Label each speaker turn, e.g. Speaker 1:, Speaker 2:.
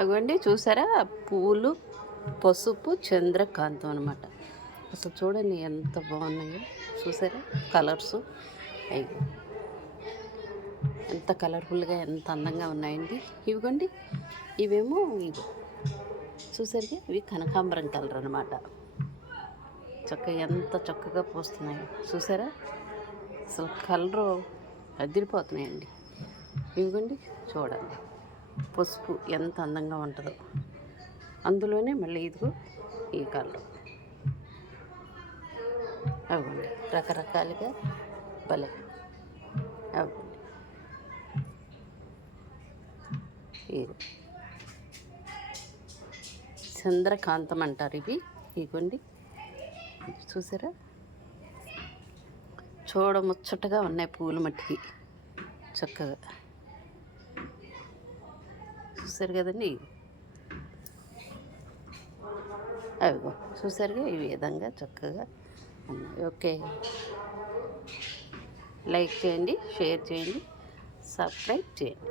Speaker 1: అగోండి చూసారా? పూలు పసుపు చంద్రకాంతం అనమాట అసలు చూడండి ఎంత బాగున్నాయో. చూసారా? కలర్స్. అయ్యో. ఎంత కలర్ఫుల్గా ఎంత అందంగా ఉన్నాయండి. ఇవిగోండి. ఇవేమో ఇవి. చూసారుగా? ఇవి కనకాంబరం కలర్ అనమాట చక్కగా ఎంత చక్కగా పోస్తున్నాయి. చూసారా? అసలు కలరు అదిరిపోతున్నాయండి. ఇవిగోండి చూడండి. పసుపు ఎంత అందంగా ఉంటుందో. అందులోనే మళ్ళీ ఇదిగో ఈ కలర్. అవ్వండి. రకరకాలుగా భలే. అవ్వండి. ఇది చంద్రకాంతం అంటారు ఇవి. ఇగోండి చూసారా? చూడముచ్చటగా ఉన్నాయి పూలు మట్టికి. చక్కగా. చూసారు కదండి? అవిగో చూసారుగా ఈ విధంగా చక్కగా ఉన్నాయి. ఓకే. లైక్ చేయండి షేర్ చేయండి సబ్స్క్రైబ్ చేయండి.